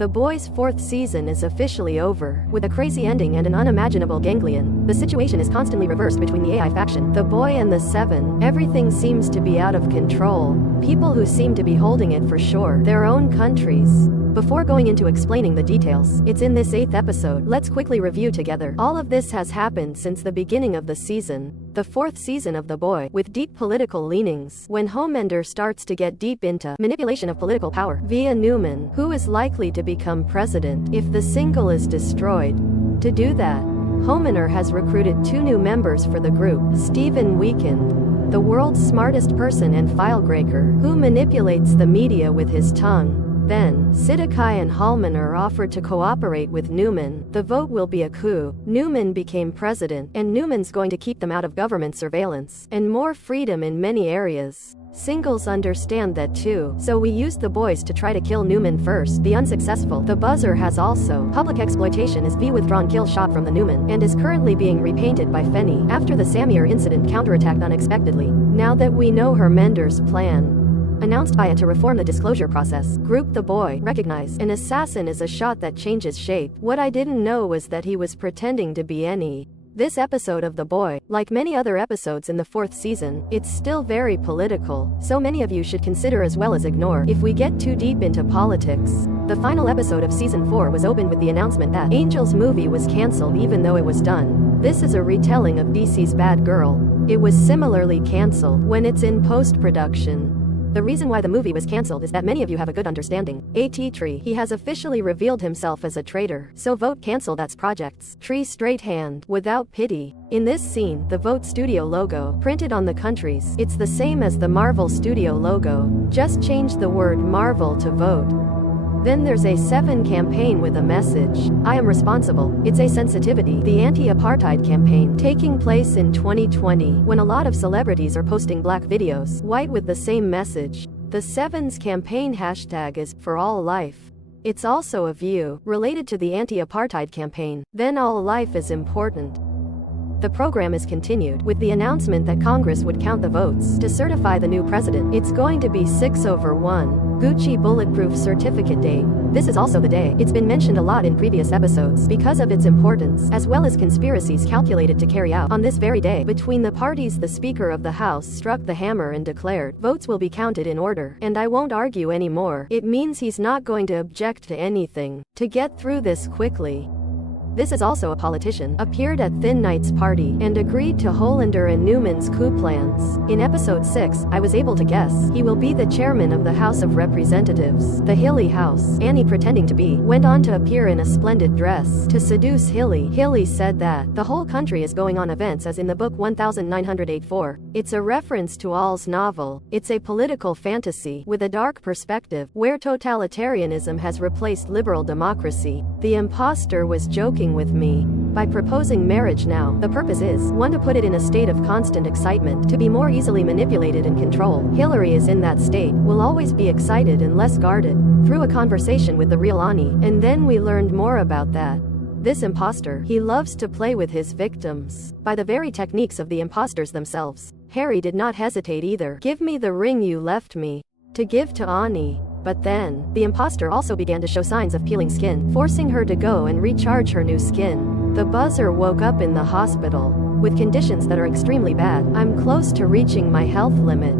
The Boys' 4th season is officially over. With a crazy ending and an unimaginable ganglion, the situation is constantly reversed between the AI faction, the Boy and the Seven. Everything seems to be out of control. People who seem to be holding it for sure, their own countries. Before going into explaining the details, it's in this 8th episode, let's quickly review together. All of this has happened since the beginning of the season. The 4th season of The Boy, with deep political leanings, when Homelander starts to get deep into manipulation of political power via Newman, who is likely to become president if the single is destroyed. To do that, Homelander has recruited 2 new members for the group, Stephen Weekend, the world's smartest person and filebreaker, who manipulates the media with his tongue. Then, Sidikai and Hallman are offered to cooperate with Newman. The vote will be a coup. Newman became president, and Newman's going to keep them out of government surveillance, and more freedom in many areas. Singles understand that too, so we used the boys to try to kill Newman first, the unsuccessful. The buzzer has also. Public exploitation is the withdrawn kill shot from the Newman, and is currently being repainted by Fenny, after the Samir incident counterattacked unexpectedly. Now that we know Hermender's plan, announced by it to reform the disclosure process, Group The Boy, recognize an assassin is a shot that changes shape. What I didn't know was that he was pretending to be any. This episode of The Boy, like many other episodes in the 4th season, it's still very political, so many of you should consider as well as ignore if we get too deep into politics. The final episode of season 4 was opened with the announcement that Angel's movie was cancelled even though it was done. This is a retelling of DC's Bad Girl. It was similarly cancelled when it's in post-production. The reason why the movie was cancelled is that many of you have a good understanding. Tree, he has officially revealed himself as a traitor, so vote cancel that's projects. Tree straight hand, without pity. In this scene, the Vote Studio logo, printed on the countries, it's the same as the Marvel Studio logo, just change the word Marvel to Vote. Then there's a 7 campaign with a message. I am responsible. It's a sensitivity. The anti-apartheid campaign, taking place in 2020, when a lot of celebrities are posting black videos, white with the same message. The 7's campaign hashtag is, for all life. It's also a view, related to the anti-apartheid campaign. Then all life is important. The program is continued, with the announcement that Congress would count the votes to certify the new president. It's going to be 6/1. Gucci Bulletproof Certificate Day. This is also the day. It's been mentioned a lot in previous episodes because of its importance, as well as conspiracies calculated to carry out on this very day. Between the parties, the Speaker of the House struck the hammer and declared, votes will be counted in order, and I won't argue anymore. It means he's not going to object to anything. To get through this quickly. This is also a politician, appeared at Thin Knight's party, and agreed to Homelander and Newman's coup plans. In episode 6, I was able to guess, he will be the chairman of the House of Representatives, the Hilly House. Annie, pretending to be, went on to appear in a splendid dress, to seduce Hilly. Hilly said that, the whole country is going on events as in the book 1984. It's a reference to All's novel. It's a political fantasy, with a dark perspective, where totalitarianism has replaced liberal democracy. The imposter was joking with me. By proposing marriage now, the purpose is, 1, to put it in a state of constant excitement, to be more easily manipulated and controlled. Hillary is in that state, will always be excited and less guarded. Through a conversation with the real Ani, and then we learned more about that. This imposter, he loves to play with his victims. By the very techniques of the imposters themselves. Harry did not hesitate either. Give me the ring you left me to give to Ani. But then, the imposter also began to show signs of peeling skin, forcing her to go and recharge her new skin. The buzzer woke up in the hospital, with conditions that are extremely bad. I'm close to reaching my health limit.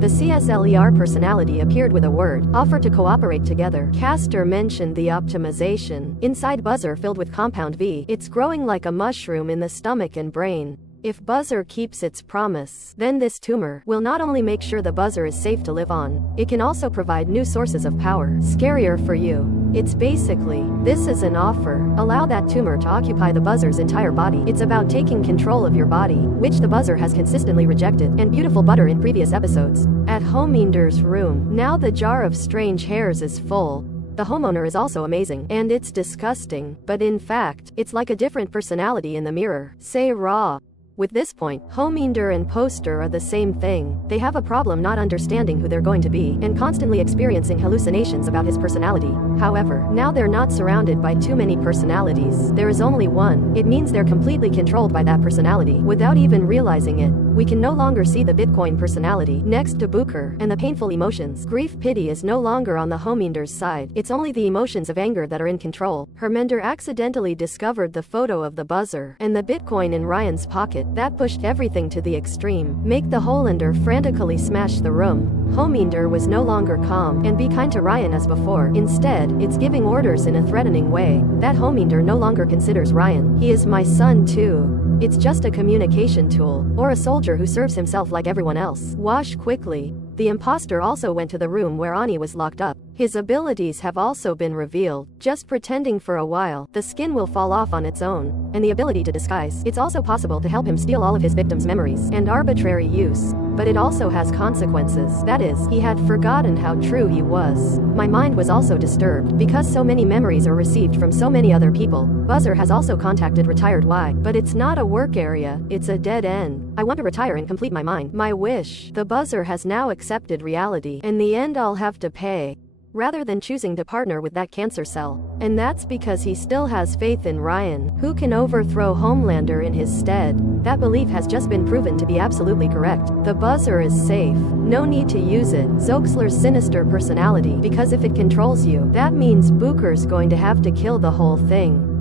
The CSLER personality appeared with a word, offered to cooperate together. Castor mentioned the optimization. Inside buzzer filled with compound V, it's growing like a mushroom in the stomach and brain. If buzzer keeps its promise, then this tumor will not only make sure the buzzer is safe to live on, it can also provide new sources of power. Scarier for you. It's basically, this is an offer. Allow that tumor to occupy the buzzer's entire body. It's about taking control of your body, which the buzzer has consistently rejected. And beautiful butter in previous episodes. At Homelander's room, now the jar of strange hairs is full. The homeowner is also amazing, and it's disgusting, but in fact, it's like a different personality in the mirror. Say raw. With this point, Homelander and Poster are the same thing. They have a problem not understanding who they're going to be, and constantly experiencing hallucinations about his personality. However, now they're not surrounded by too many personalities. There is only one. It means they're completely controlled by that personality, without even realizing it. We can no longer see the Bitcoin personality next to Booker and the painful emotions. Grief pity is no longer on the Hominder's side. It's only the emotions of anger that are in control. Hermender accidentally discovered the photo of the buzzer and the Bitcoin in Ryan's pocket. That pushed everything to the extreme. Make the Hollander frantically smash the room. Hominder was no longer calm and be kind to Ryan as before. Instead, it's giving orders in a threatening way. That Hominder no longer considers Ryan. He is my son too. It's just a communication tool, or a soldier who serves himself like everyone else. Wash quickly. The imposter also went to the room where Ani was locked up. His abilities have also been revealed. Just pretending for a while, the skin will fall off on its own, and the ability to disguise. It's also possible to help him steal all of his victims' memories, and arbitrary use. But it also has consequences. That is, he had forgotten how true he was. My mind was also disturbed, because so many memories are received from so many other people. Buzzer has also contacted Retired Y, but it's not a work area, it's a dead end. I want to retire and complete my mind. My wish. The buzzer has now accepted reality. In the end I'll have to pay, rather than choosing to partner with that cancer cell. And that's because he still has faith in Ryan, who can overthrow Homelander in his stead. That belief has just been proven to be absolutely correct. The buzzer is safe. No need to use it. Zoxler's sinister personality, because if it controls you, that means Booker's going to have to kill the whole thing.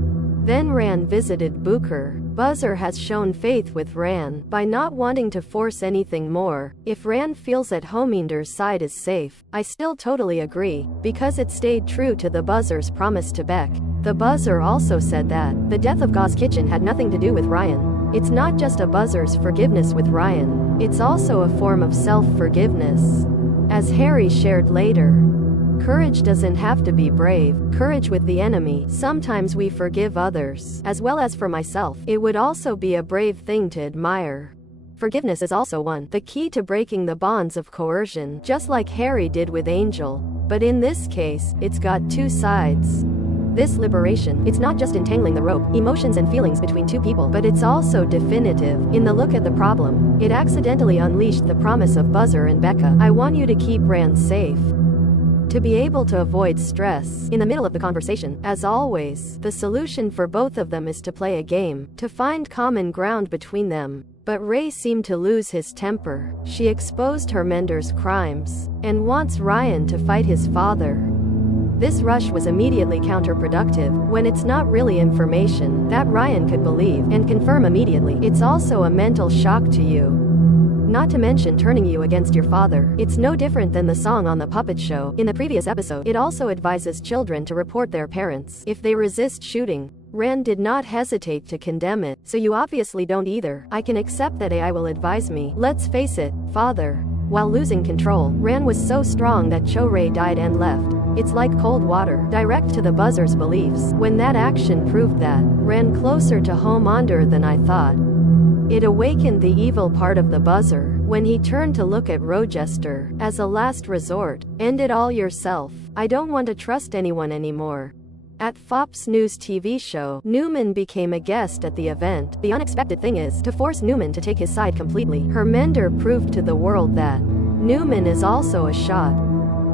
Then Rand visited Booker. Buzzer has shown faith with Rand by not wanting to force anything more. If Rand feels that Hominder's side is safe, I still totally agree, because it stayed true to the buzzer's promise to Beck. The buzzer also said that the death of Gauze Kitchen had nothing to do with Ryan. It's not just a buzzer's forgiveness with Ryan, it's also a form of self-forgiveness. As Harry shared later, courage doesn't have to be brave. Courage with the enemy. Sometimes we forgive others, as well as for myself. It would also be a brave thing to admire. Forgiveness is also the key to breaking the bonds of coercion, just like Harry did with Angel. But in this case, it's got two sides. This liberation, it's not just entangling the rope, emotions and feelings between two people, but it's also definitive. In the look at the problem, it accidentally unleashed the promise of Buzzer and Becca. I want you to keep Rand safe, to be able to avoid stress in the middle of the conversation. As always, the solution for both of them is to play a game, to find common ground between them. But Ray seemed to lose his temper. She exposed Hermender's crimes, and wants Ryan to fight his father. This rush was immediately counterproductive, when it's not really information that Ryan could believe and confirm immediately. It's also a mental shock to you, not to mention turning you against your father. It's no different than the song on the puppet show. In the previous episode, it also advises children to report their parents if they resist shooting. Rand did not hesitate to condemn it, so you obviously don't either. I can accept that AI will advise me. Let's face it, father. While losing control, Rand was so strong that Cho-Rae died and left. It's like cold water, direct to the buzzer's beliefs. When that action proved that, Rand closer to Homelander than I thought. It awakened the evil part of the buzzer. When he turned to look at Rochester, as a last resort, end it all yourself. I don't want to trust anyone anymore. At Fox News TV show, Newman became a guest at the event. The unexpected thing is, to force Newman to take his side completely, Hermender proved to the world that Newman is also a shot.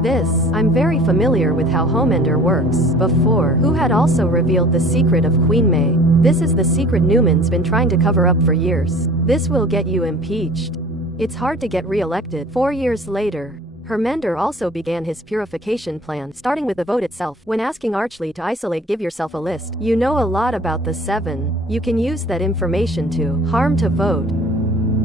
I'm very familiar with how Homelander works. Before, who had also revealed the secret of Queen May. This is the secret Newman's been trying to cover up for years. This will get you impeached. It's hard to get re-elected. 4 years later, Hermender also began his purification plan, starting with the vote itself. When asking Archlee to isolate, give yourself a list. You know a lot about the 7. You can use that information to harm to vote.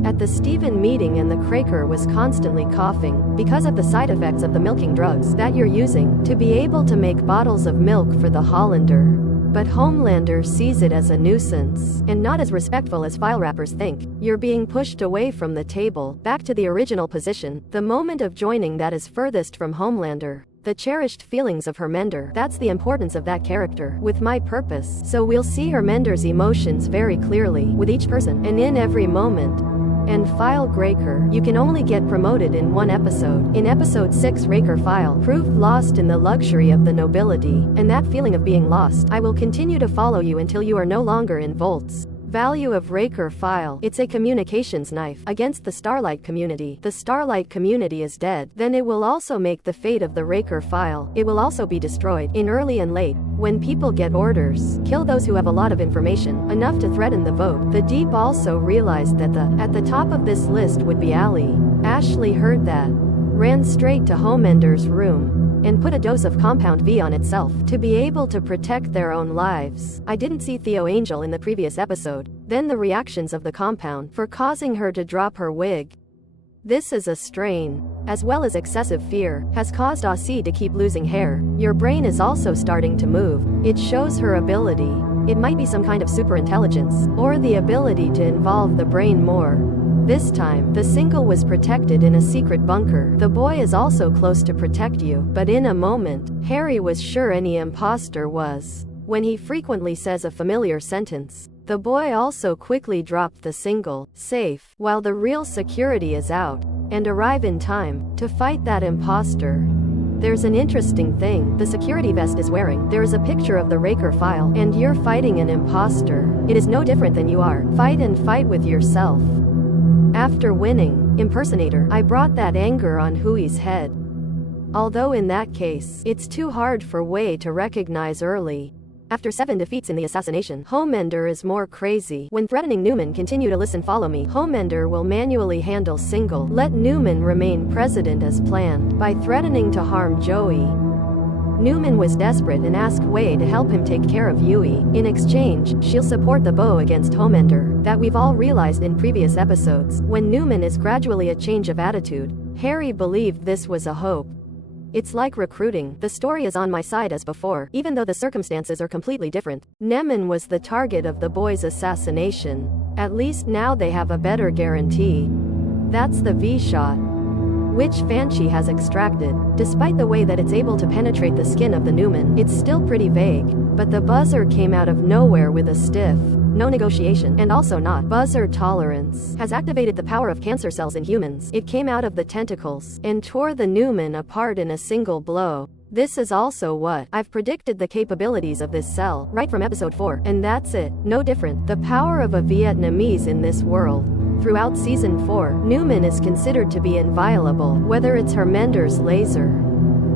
At the Stephen meeting, and the Cracker was constantly coughing because of the side effects of the milking drugs that you're using to be able to make bottles of milk for the Hollander. But Homelander sees it as a nuisance, and not as respectful as file wrappers think. You're being pushed away from the table, back to the original position. The moment of joining that is furthest from Homelander. The cherished feelings of Hermender. That's the importance of that character, with my purpose. So we'll see Hermender's emotions very clearly, with each person, and in every moment. And File Raker, you can only get promoted in 1 episode. In episode 6, Raker File proved lost in the luxury of the nobility, and that feeling of being lost. I will continue to follow you until you are no longer in Volts. Value of Raker file. It's a communications knife against the Starlight community. The Starlight community is dead. Then it will also make the fate of the Raker file. It will also be destroyed. In early and late, when people get orders, kill those who have a lot of information, enough to threaten the vote. The Deep also realized that at the top of this list would be Allie. Ashley heard that, ran straight to Homender's room, and put a dose of Compound V on itself to be able to protect their own lives. I didn't see Theo Angel in the previous episode. Then the reactions of the compound for causing her to drop her wig. This is a strain, as well as excessive fear, has caused Aussie to keep losing hair. Your brain is also starting to move. It shows her ability. It might be some kind of super intelligence, or the ability to involve the brain more. This time, the single was protected in a secret bunker. The boy is also close to protect you, but in a moment, Harry was sure any imposter was. When he frequently says a familiar sentence, the boy also quickly dropped the single, safe, while the real security is out, and arrive in time to fight that imposter. There's an interesting thing the security vest is wearing. There is a picture of the Raker file, and you're fighting an imposter. It is no different than you are. Fight and fight with yourself. After winning, impersonator, I brought that anger on Hui's head. Although in that case, it's too hard for Wei to recognize early. After 7 defeats in the assassination, Homender is more crazy. When threatening Newman, continue to listen, follow me. Homender will manually handle single. Let Newman remain president as planned by threatening to harm Joey. Newman was desperate and asked Wei to help him take care of Yui. In exchange, she'll support the bow against Homender. That we've all realized in previous episodes. When Newman is gradually a change of attitude, Harry believed this was a hope. It's like recruiting. The story is on my side as before, even though the circumstances are completely different. Nemen was the target of the boy's assassination. At least now they have a better guarantee. That's the V-shot, which Fanchi has extracted. Despite the way that it's able to penetrate the skin of the Newman, it's still pretty vague. But the buzzer came out of nowhere with a stiff, no negotiation, and also not buzzer tolerance, has activated the power of cancer cells in humans. It came out of the tentacles and tore the Newman apart in a single blow. This is also what I've predicted the capabilities of this cell, right from episode 4, and that's it. No different. The power of a Vietnamese in this world. Throughout season 4, Newman is considered to be inviolable, whether it's Hermender's laser.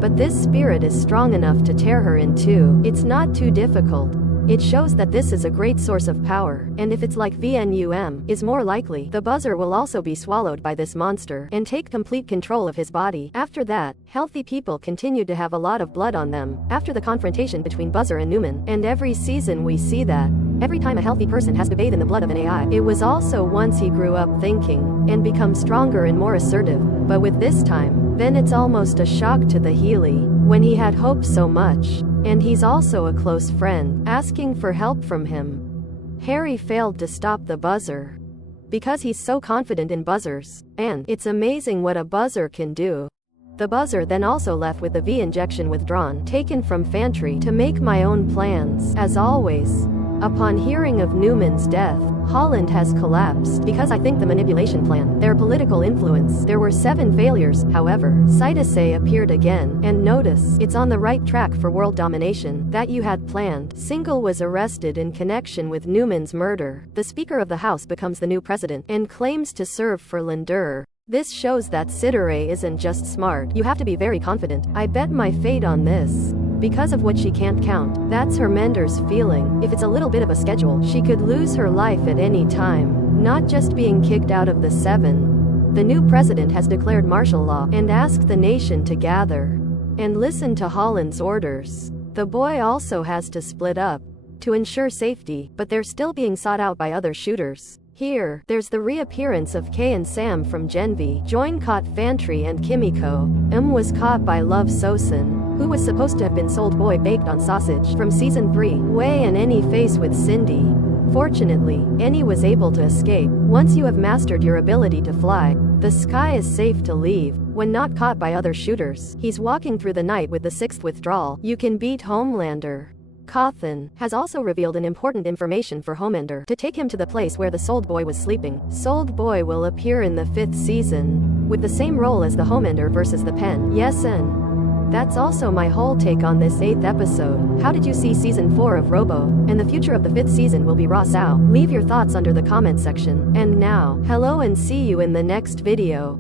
But this spirit is strong enough to tear her in two. It's not too difficult. It shows that this is a great source of power, and if it's like VNUM, is more likely, the buzzer will also be swallowed by this monster, and take complete control of his body. After that, healthy people continued to have a lot of blood on them, after the confrontation between Buzzer and Newman, and every season we see that. Every time a healthy person has to bathe in the blood of an AI. It was also once he grew up thinking, and become stronger and more assertive, but with this time, then it's almost a shock to the Healy, when he had hoped so much. And he's also a close friend, asking for help from him. Harry failed to stop the buzzer, because he's so confident in buzzers, and it's amazing what a buzzer can do. The buzzer then also left with the V injection withdrawn, taken from Fantry to make my own plans. As always, upon hearing of Newman's death, Holland has collapsed, because I think the manipulation plan, their political influence. There were 7 failures, however. Cytosay appeared again, and notice, it's on the right track for world domination, that you had planned. Single was arrested in connection with Newman's murder. The Speaker of the House becomes the new president, and claims to serve for Lindur. This shows that Sidere isn't just smart, you have to be very confident. I bet my fate on this. Because of what she can't count, that's Hermender's feeling. If it's a little bit of a schedule, she could lose her life at any time, not just being kicked out of the 7. The new president has declared martial law, and asked the nation to gather and listen to Holland's orders. The boy also has to split up to ensure safety, but they're still being sought out by other shooters. Here, there's the reappearance of Kay and Sam from Genvi. Join caught Fantry and Kimiko. Was caught by Love Sosin, who was supposed to have been sold boy baked on sausage from season 3. Wei and Annie face with Cindy. Fortunately, Annie was able to escape. Once you have mastered your ability to fly, the sky is safe to leave. When not caught by other shooters, he's walking through the night with the 6th withdrawal. You can beat Homelander. Cawthon has also revealed an important information for Homelander to take him to the place where the Sold Boy was sleeping. Sold Boy will appear in the 5th season, with the same role as the Homelander versus the Pen. Yes, and That's also my whole take on this 8th episode. How did you see season 4 of Robo? And the future of the 5th season will be Raw Sao. Leave your thoughts under the comment section. And now, hello and see you in the next video.